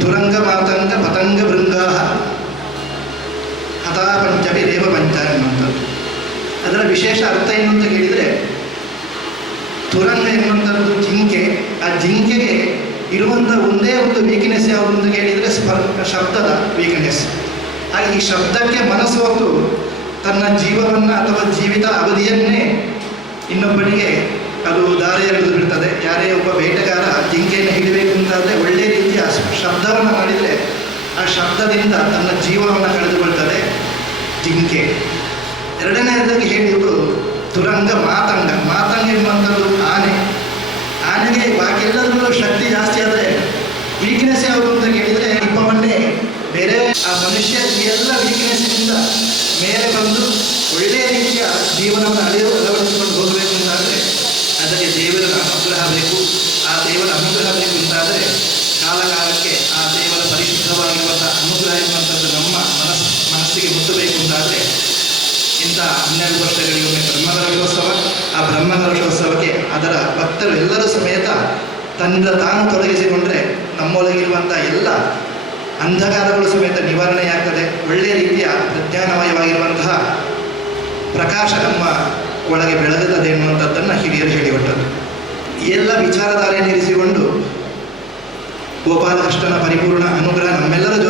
ತುರಂಗ ಮಾತಂಗ ಪತಂಗ ಭೃಂಗಾ ಹತಾ ಪಂಚಮಿ ದೇವ ಪಂಚ ಎನ್ನುವಂಥದ್ದು ಅದರ ವಿಶೇಷ ಅರ್ಥ ಏನು ಅಂತ ಕೇಳಿದರೆ, ತುರಂಗ ಎನ್ನುವಂಥದ್ದು ಜಿಂಕೆ, ಆ ಜಿಂಕೆಗೆ ಇರುವಂಥ ಒಂದೇ ಒಂದು ವೀಕ್ನೆಸ್ ಯಾವುದು ಅಂತ ಕೇಳಿದರೆ ಸ್ಪರ್, ಶಬ್ದದ ವೀಕ್ನೆಸ್ ಹಾಗೆ ಈ ಶಬ್ದಕ್ಕೆ ಮನಸ್ಸು ಹೊತ್ತು ತನ್ನ ಜೀವವನ್ನು ಅಥವಾ ಜೀವಿತ ಅವಧಿಯನ್ನೇ ಇನ್ನೊಬ್ಬನಿಗೆ ಅದು ದಾರಿ ಎರೆದು ಬಿಡ್ತದೆ. ಯಾರೇ ಒಬ್ಬ ಬೇಟೆಗಾರ ಶಬ್ದವನ್ನು ಮಾಡಿದರೆ ಆ ಶಬ್ದದಿಂದ ತನ್ನ ಜೀವನವನ್ನು ಕಳೆದುಕೊಳ್ತದೆ. ಜಿಂಕೆ. ಎರಡನೆಯದಾಗಿ ಹೇಳಿದ್ದು ತುರಂಗ ಮಾತಂಗ. ಮಾತಂಗ ಎನ್ನುವಂಥದ್ದು ಆನೆ. ಆನೆಗೆ ಬಾಕಿ ಎಲ್ಲದರಲ್ಲೂ ಶಕ್ತಿ ಜಾಸ್ತಿ ಆದರೆ ವೀಕ್ನೆಸ್ ಯಾವುದು ಅಂತ ಕೇಳಿದರೆ ಹಿಪ್ಪವನ್ನೇ ಬೇರೆ ಆ ಮನುಷ್ಯ ಎಲ್ಲ ವೀಕ್ನೆಸ್ನಿಂದ ಮೇಲೆ ಬಂದು ಒಳ್ಳೆಯ ರೀತಿಯ ಜೀವನವನ್ನು ಅಳೆಯಲು ಅಳವಡಿಸಿಕೊಂಡು ಹೋಗಬೇಕು ಅಂತಾದರೆ ಅದಕ್ಕೆ ದೇವರ ಅನುಗ್ರಹ ಬೇಕು ಆ ದೇವರ ಅನುಗ್ರಹ ಬೇಕು ಅಂತಾದರೆ ಕಾಲ ಕಾಲಕ್ಕೆ ಆ ದೇವರ ಪರಿಶುದ್ಧವಾಗಿರುವಂಥ ಅನುಗ್ರಹ ಎನ್ನುವಂಥದ್ದು ನಮ್ಮ ಮನಸ್ಸು ಮನಸ್ಸಿಗೆ ಮುಟ್ಟಬೇಕು ಅಂತಾದರೆ ಇಂಥ ಹನ್ನೆರಡು ವರ್ಷಗಳಿಗೊಮ್ಮೆ ಬ್ರಹ್ಮಧರ್ಮೋತ್ಸವ ಆ ಬ್ರಹ್ಮಧರ್ಮೋತ್ಸವಕ್ಕೆ ಅದರ ಭಕ್ತರು ಎಲ್ಲರೂ ಸಮೇತ ತನ್ನ ತಾನು ತೊಡಗಿಸಿಕೊಂಡ್ರೆ ನಮ್ಮೊಳಗಿರುವಂಥ ಎಲ್ಲ ಅಂಧಕಾರಗಳು ಸಮೇತ ನಿವಾರಣೆಯಾಗ್ತದೆ ಒಳ್ಳೆಯ ರೀತಿಯ ಪ್ರಜ್ಞಾನಮಯವಾಗಿರುವಂತಹ ಪ್ರಕಾಶ ನಮ್ಮ ಒಳಗೆ ಬೆಳಗುತ್ತದೆ ಎನ್ನುವಂಥದ್ದನ್ನು ಹಿರಿಯರು ಹೇಳಿಕೊಟ್ಟರು ಎಲ್ಲ ವಿಚಾರಧಾರೆಯನ್ನು ಇರಿಸಿಕೊಂಡು ಗೋಪಾಲಕೃಷ್ಣನ ಪರಿಪೂರ್ಣ ಅನುಗ್ರಹ ನಮ್ಮೆಲ್ಲರ